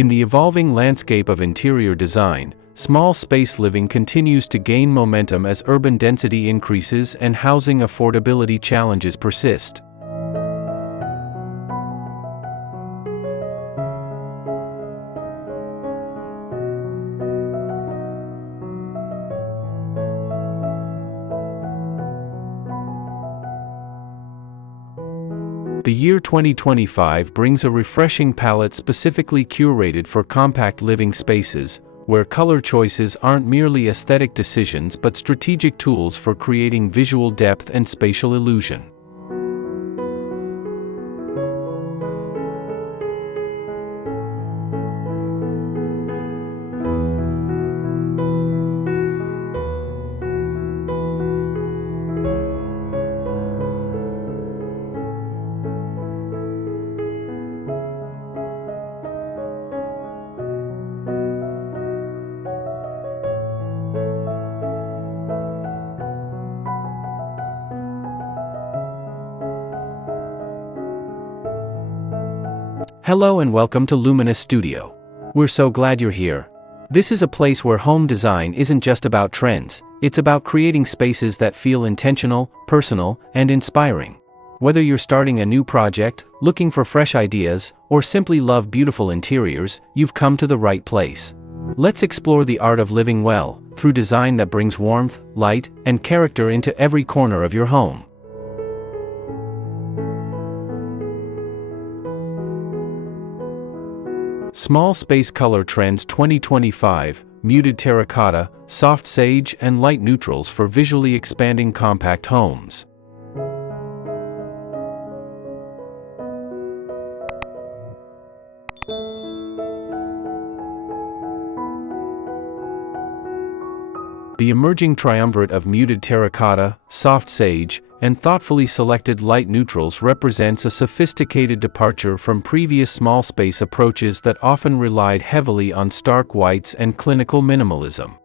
In the evolving landscape of interior design, small space living continues to gain momentum as urban density increases and housing affordability challenges persist. The year 2025 brings a refreshing palette specifically curated for compact living spaces, where color choices aren't merely aesthetic decisions but strategic tools for creating visual depth and spatial illusion. Hello and welcome to Luminous Studio. We're so glad you're here. This is a place where home design isn't just about trends, it's about creating spaces that feel intentional, personal, and inspiring. Whether you're starting a new project, looking for fresh ideas, or simply love beautiful interiors, you've come to the right place. Let's explore the art of living well, through design that brings warmth, light, and character into every corner of your home. Small Space Color Trends 2025, Muted Terracotta, Soft Sage and Light Neutrals for visually expanding compact homes. The emerging triumvirate of muted terracotta, soft sage, and thoughtfully selected light neutrals represents a sophisticated departure from previous small space approaches that often relied heavily on stark whites and clinical minimalism.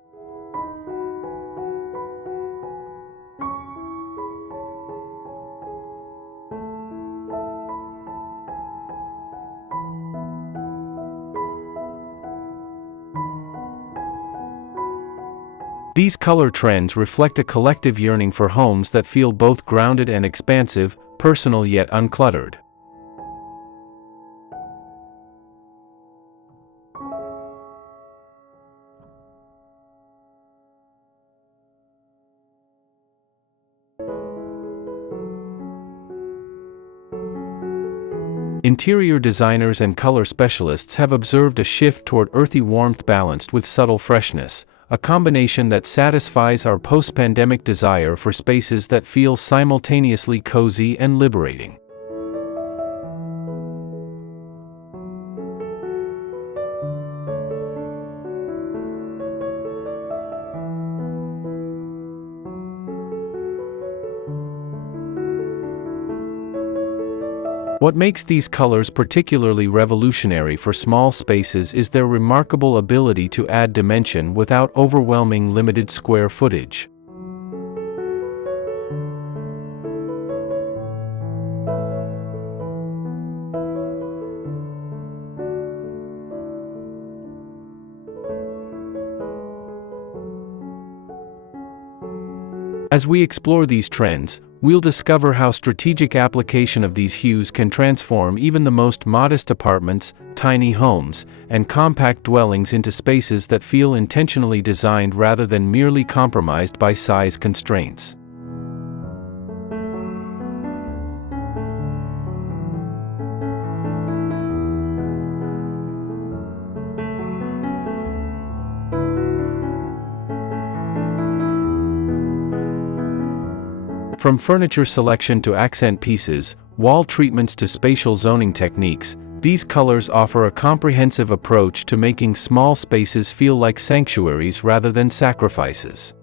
These color trends reflect a collective yearning for homes that feel both grounded and expansive, personal yet uncluttered. Interior designers and color specialists have observed a shift toward earthy warmth balanced with subtle freshness, a combination that satisfies our post-pandemic desire for spaces that feel simultaneously cozy and liberating. What makes these colors particularly revolutionary for small spaces is their remarkable ability to add dimension without overwhelming limited square footage. As we explore these trends, we'll discover how strategic application of these hues can transform even the most modest apartments, tiny homes, and compact dwellings into spaces that feel intentionally designed rather than merely compromised by size constraints. From furniture selection to accent pieces, wall treatments to spatial zoning techniques, these colors offer a comprehensive approach to making small spaces feel like sanctuaries rather than sacrifices.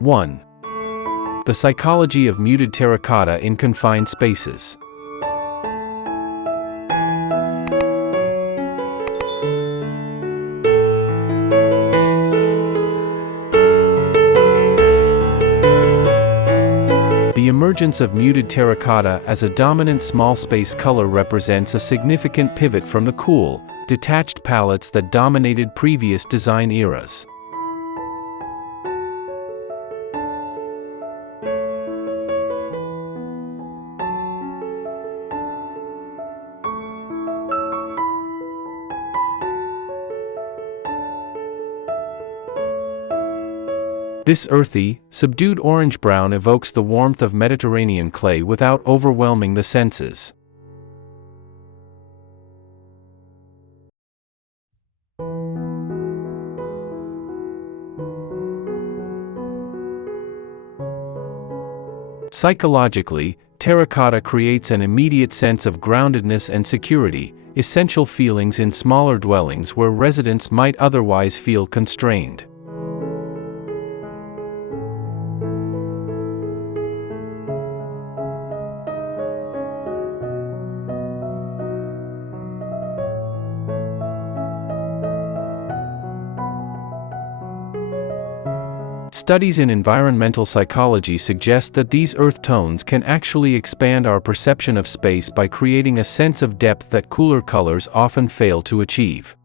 1. The psychology of muted terracotta in confined spaces. The emergence of muted terracotta as a dominant small space color represents a significant pivot from the cool, detached palettes that dominated previous design eras. This earthy, subdued orange-brown evokes the warmth of Mediterranean clay without overwhelming the senses. Psychologically, terracotta creates an immediate sense of groundedness and security, essential feelings in smaller dwellings where residents might otherwise feel constrained. Studies in environmental psychology suggest that these earth tones can actually expand our perception of space by creating a sense of depth that cooler colors often fail to achieve.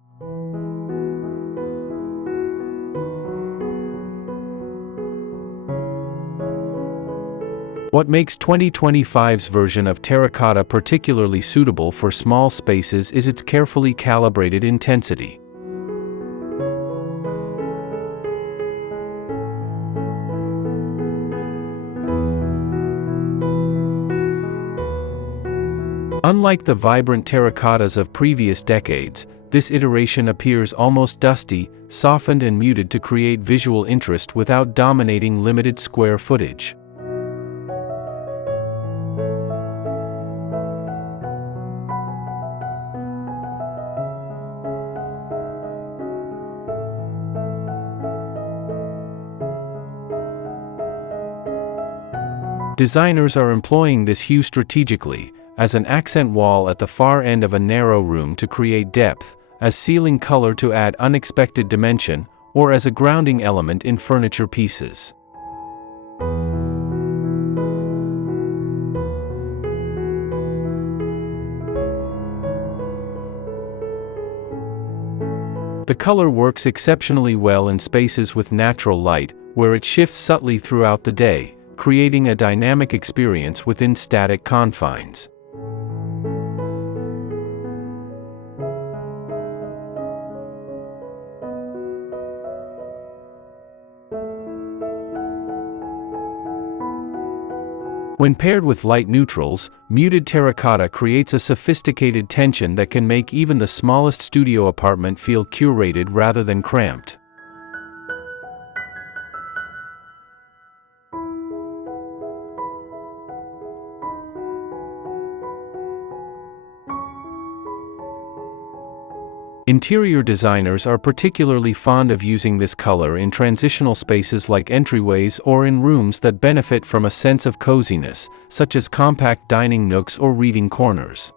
What makes 2025's version of terracotta particularly suitable for small spaces is its carefully calibrated intensity. Unlike the vibrant terracottas of previous decades, this iteration appears almost dusty, softened and muted to create visual interest without dominating limited square footage. Designers are employing this hue strategically, as an accent wall at the far end of a narrow room to create depth, as ceiling color to add unexpected dimension, or as a grounding element in furniture pieces. The color works exceptionally well in spaces with natural light, where it shifts subtly throughout the day, creating a dynamic experience within static confines. When paired with light neutrals, muted terracotta creates a sophisticated tension that can make even the smallest studio apartment feel curated rather than cramped. Interior designers are particularly fond of using this color in transitional spaces like entryways or in rooms that benefit from a sense of coziness, such as compact dining nooks or reading corners.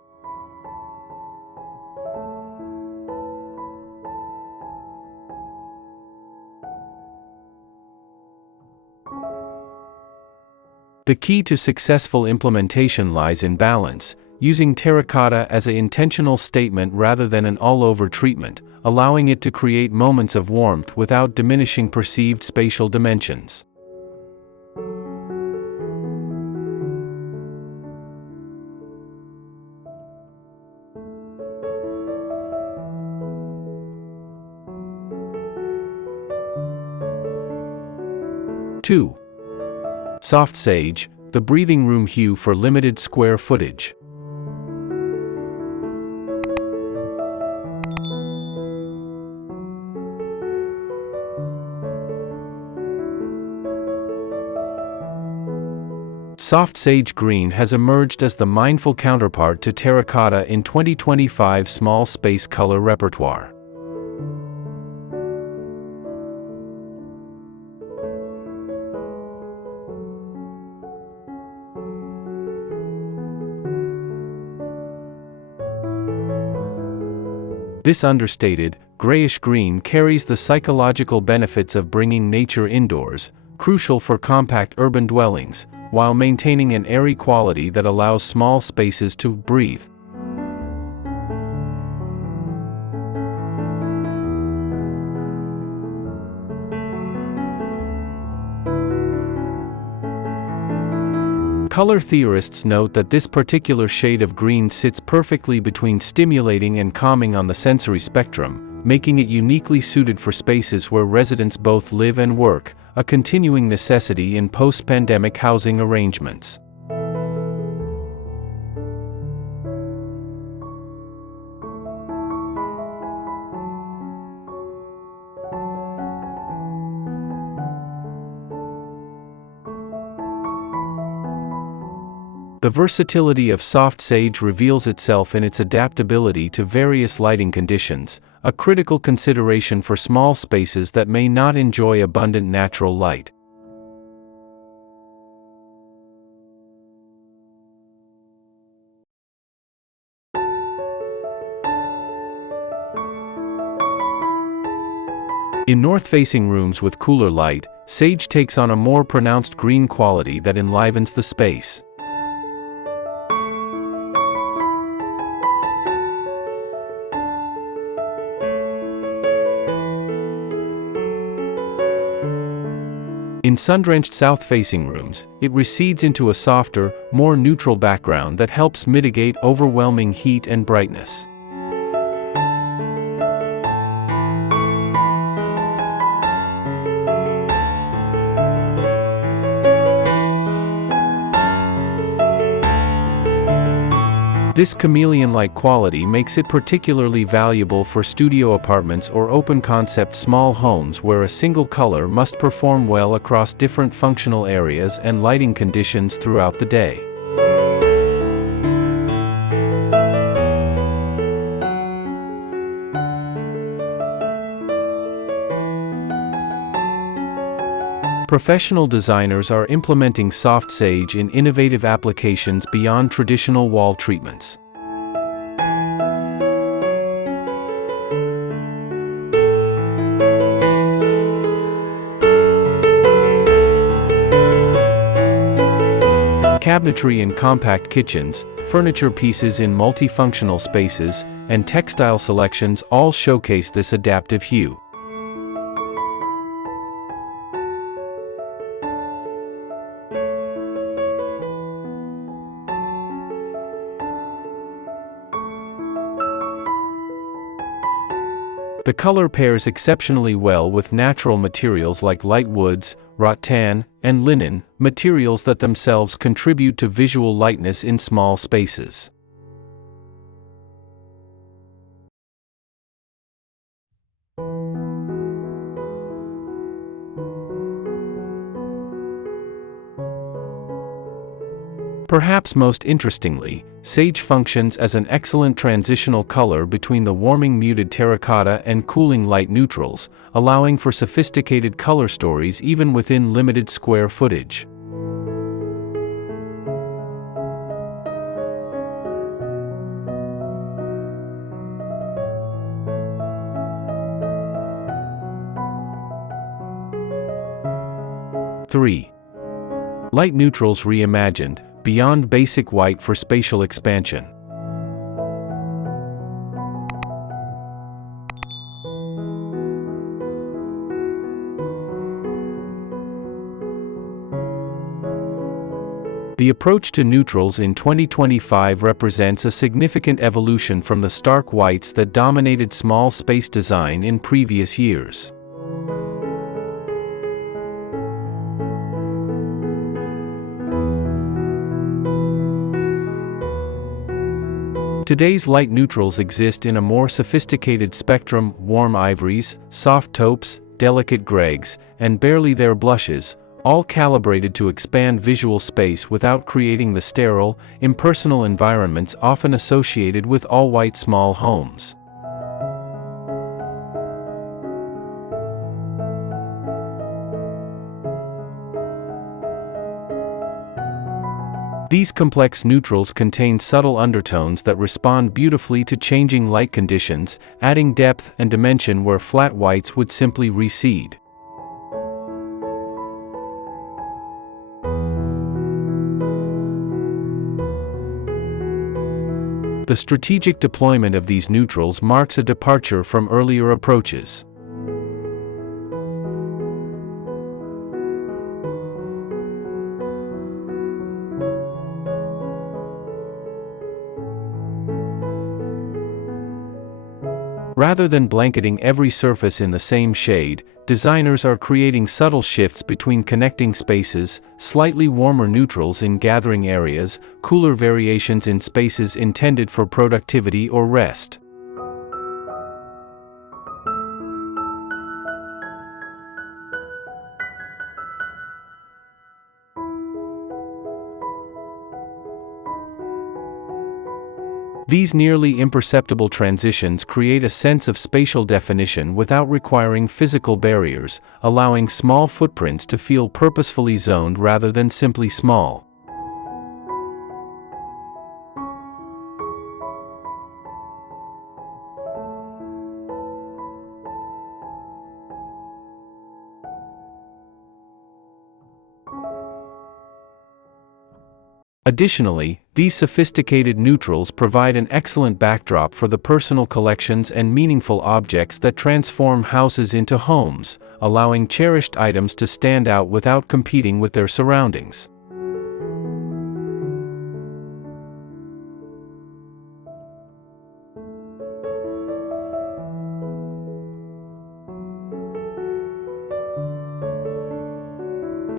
The key to successful implementation lies in balance, using terracotta as an intentional statement rather than an all-over treatment, allowing it to create moments of warmth without diminishing perceived spatial dimensions. Two. Soft sage, the breathing room hue for limited square footage. Soft sage green has emerged as the mindful counterpart to terracotta in 2025's small space color repertoire. This understated, grayish-green carries the psychological benefits of bringing nature indoors, crucial for compact urban dwellings, while maintaining an airy quality that allows small spaces to breathe. Color theorists note that this particular shade of green sits perfectly between stimulating and calming on the sensory spectrum, making it uniquely suited for spaces where residents both live and work, a continuing necessity in post-pandemic housing arrangements. The versatility of soft sage reveals itself in its adaptability to various lighting conditions, a critical consideration for small spaces that may not enjoy abundant natural light. In north-facing rooms with cooler light, sage takes on a more pronounced green quality that enlivens the space. In sun-drenched south-facing rooms, it recedes into a softer, more neutral background that helps mitigate overwhelming heat and brightness. This chameleon-like quality makes it particularly valuable for studio apartments or open-concept small homes where a single color must perform well across different functional areas and lighting conditions throughout the day. Professional designers are implementing soft sage in innovative applications beyond traditional wall treatments. Cabinetry in compact kitchens, furniture pieces in multifunctional spaces, and textile selections all showcase this adaptive hue. The color pairs exceptionally well with natural materials like light woods, rattan, and linen, materials that themselves contribute to visual lightness in small spaces. Perhaps most interestingly, sage functions as an excellent transitional color between the warming muted terracotta and cooling light neutrals, allowing for sophisticated color stories even within limited square footage. Three. Light neutrals reimagined, beyond basic white for spatial expansion. The approach to neutrals in 2025 represents a significant evolution from the stark whites that dominated small space design in previous years. Today's light neutrals exist in a more sophisticated spectrum: warm ivories, soft taupes, delicate greys, and barely there blushes, all calibrated to expand visual space without creating the sterile, impersonal environments often associated with all-white small homes. These complex neutrals contain subtle undertones that respond beautifully to changing light conditions, adding depth and dimension where flat whites would simply recede. The strategic deployment of these neutrals marks a departure from earlier approaches. Rather than blanketing every surface in the same shade, designers are creating subtle shifts between connecting spaces, slightly warmer neutrals in gathering areas, cooler variations in spaces intended for productivity or rest. These nearly imperceptible transitions create a sense of spatial definition without requiring physical barriers, allowing small footprints to feel purposefully zoned rather than simply small. Additionally, these sophisticated neutrals provide an excellent backdrop for the personal collections and meaningful objects that transform houses into homes, allowing cherished items to stand out without competing with their surroundings.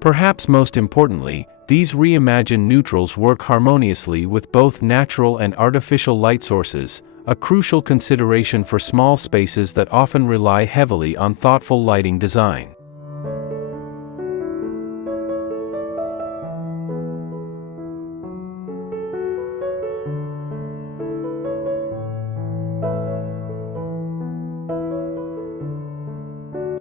Perhaps most importantly, these reimagined neutrals work harmoniously with both natural and artificial light sources, a crucial consideration for small spaces that often rely heavily on thoughtful lighting design.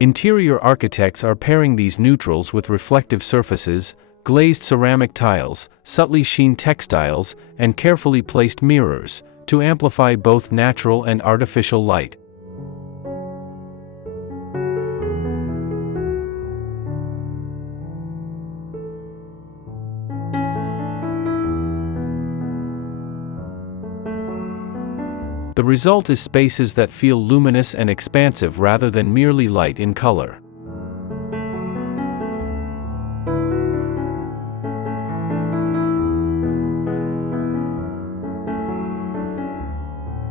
Interior architects are pairing these neutrals with reflective surfaces, glazed ceramic tiles, subtly sheen textiles, and carefully placed mirrors, to amplify both natural and artificial light. The result is spaces that feel luminous and expansive rather than merely light in color.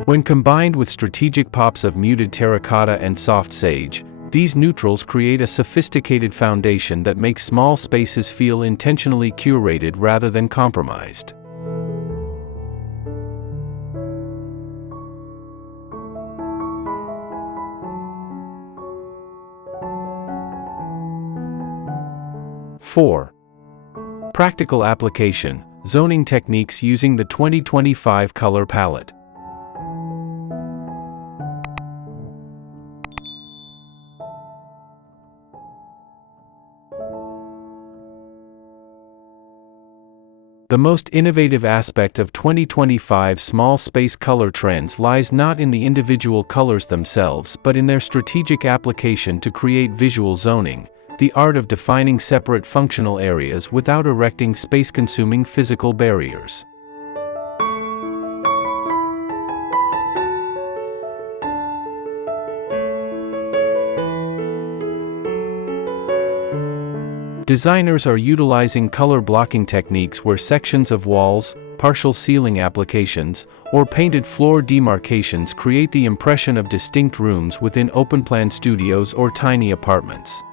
When combined with strategic pops of muted terracotta and soft sage, these neutrals create a sophisticated foundation that makes small spaces feel intentionally curated rather than compromised. Practical application: zoning techniques using the 2025 color palette. The most innovative aspect of 2025 small space color trends lies not in the individual colors themselves but in their strategic application to create visual zoning, the art of defining separate functional areas without erecting space-consuming physical barriers. Designers are utilizing color blocking techniques where sections of walls, partial ceiling applications, or painted floor demarcations create the impression of distinct rooms within open-plan studios or tiny apartments.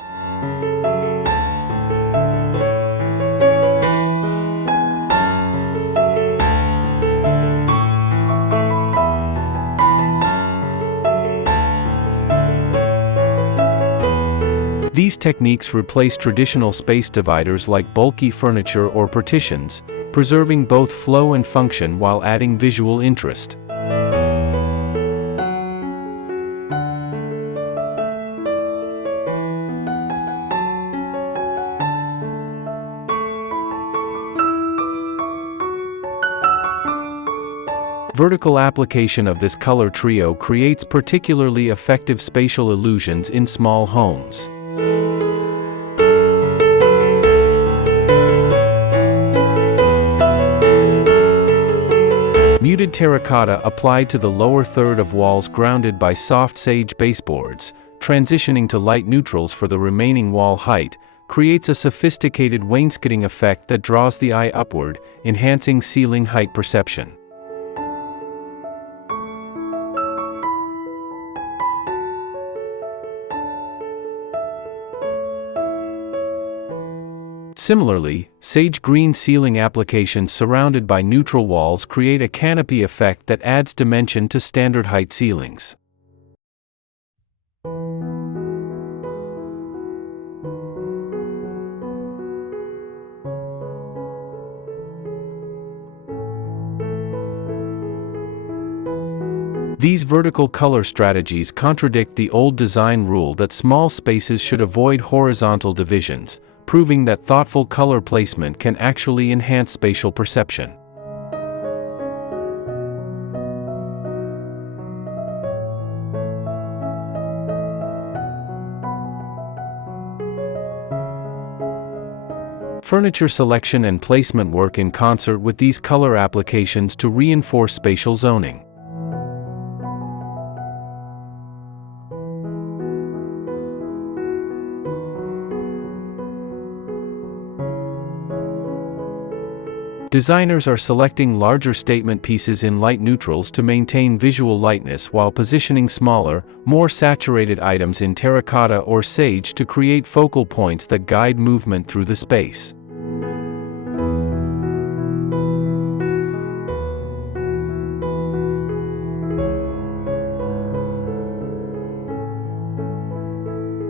These techniques replace traditional space dividers like bulky furniture or partitions, preserving both flow and function while adding visual interest. vertical application of this color trio creates particularly effective spatial illusions in small homes. Muted terracotta applied to the lower third of walls grounded by soft sage baseboards, transitioning to light neutrals for the remaining wall height, creates a sophisticated wainscoting effect that draws the eye upward, enhancing ceiling height perception. Similarly, sage green ceiling applications surrounded by neutral walls create a canopy effect that adds dimension to standard height ceilings. These vertical color strategies contradict the old design rule that small spaces should avoid horizontal divisions, proving that thoughtful color placement can actually enhance spatial perception. Furniture selection and placement work in concert with these color applications to reinforce spatial zoning. Designers are selecting larger statement pieces in light neutrals to maintain visual lightness while positioning smaller, more saturated items in terracotta or sage to create focal points that guide movement through the space.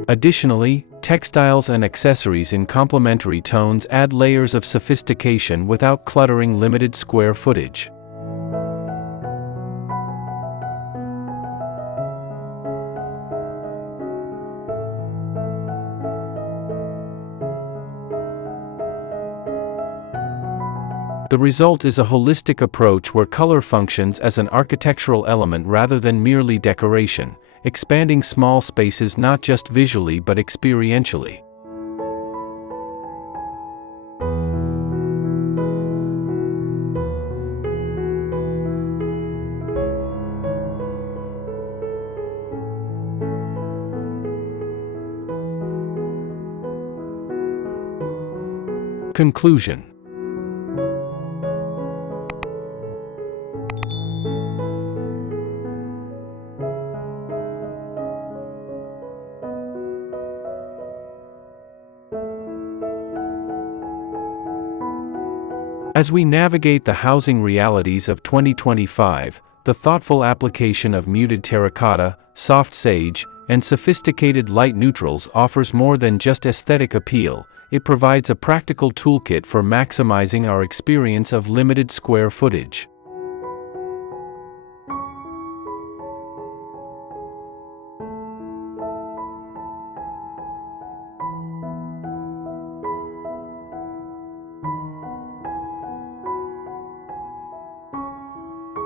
Additionally, textiles and accessories in complementary tones add layers of sophistication without cluttering limited square footage. The result is a holistic approach where color functions as an architectural element rather than merely decoration, expanding small spaces not just visually but experientially. Conclusion. As we navigate the housing realities of 2025, the thoughtful application of muted terracotta, soft sage, and sophisticated light neutrals offers more than just aesthetic appeal. It provides a practical toolkit for maximizing our experience of limited square footage.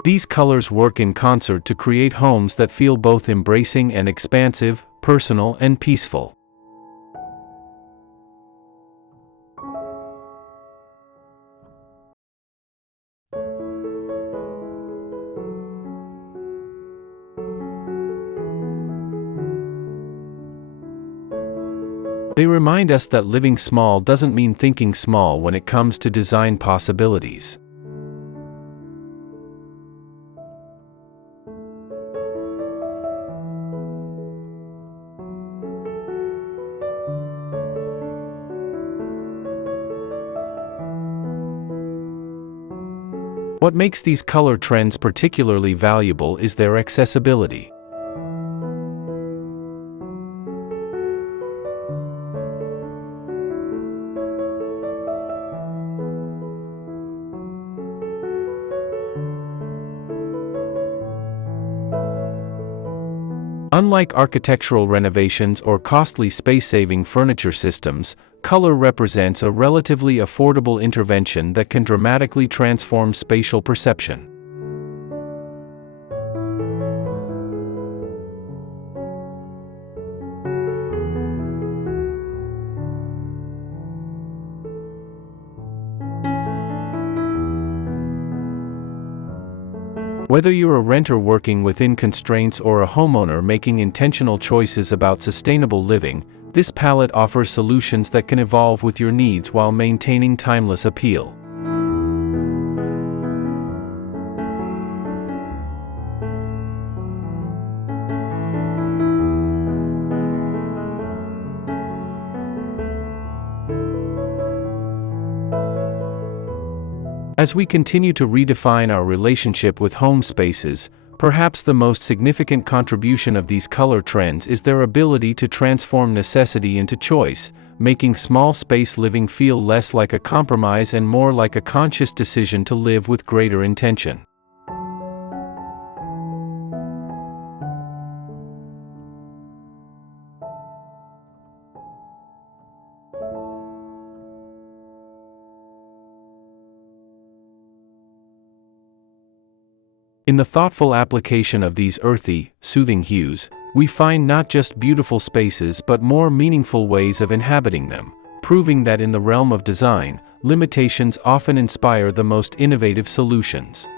These colors work in concert to create homes that feel both embracing and expansive, personal and peaceful. They remind us that living small doesn't mean thinking small when it comes to design possibilities. What makes these color trends particularly valuable is their accessibility. Unlike architectural renovations or costly space-saving furniture systems, color represents a relatively affordable intervention that can dramatically transform spatial perception. Whether you're a renter working within constraints or a homeowner making intentional choices about sustainable living, this palette offers solutions that can evolve with your needs while maintaining timeless appeal. As we continue to redefine our relationship with home spaces, perhaps the most significant contribution of these color trends is their ability to transform necessity into choice, making small space living feel less like a compromise and more like a conscious decision to live with greater intention. In the thoughtful application of these earthy, soothing hues, we find not just beautiful spaces but more meaningful ways of inhabiting them, proving that in the realm of design, limitations often inspire the most innovative solutions.